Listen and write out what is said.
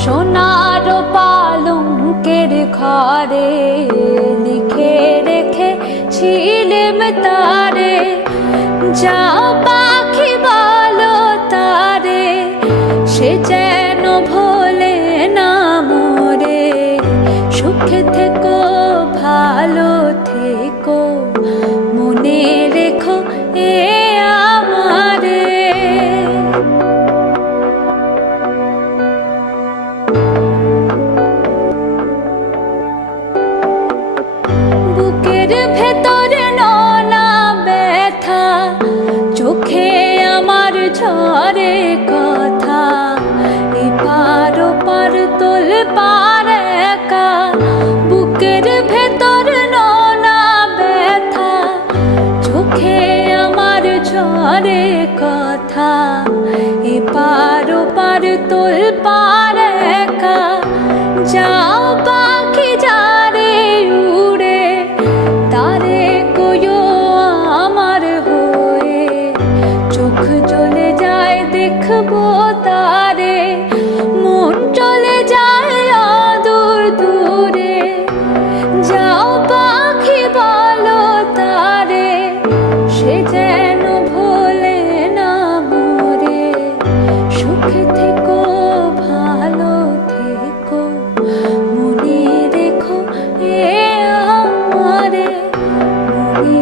সোনার পালঙ্কের ঘরে লিখে রেখেছিলেম তারে, যাও পাখি বলো তারে, সে যেন ভোলে না মোরে। সুখে থেকো ভালো থেকো, মনে রেখো এ আমারে। বুকের ভেতরে নোনা ব্যথা, চোখে আমার ঝরে কথা, এপার ওপার তোল পার একা। বুকের ভেতর নোনা ব্যথা, চোখে আমার ঝরে কথা, এপার ওপার তোল পার একা। যাও পাখি যারে উড়ে, তারে কইও আমার হয়ে, চোখ জ্বলে যায় দেখবো তারে, মন চলে যায় অদূর দূরে। যাও পাখি বলো তারে, সে যেন ভোলে না মোরে। সুখে থেকো ভালো থেকো, মনে রেখো এ আমারে, মনে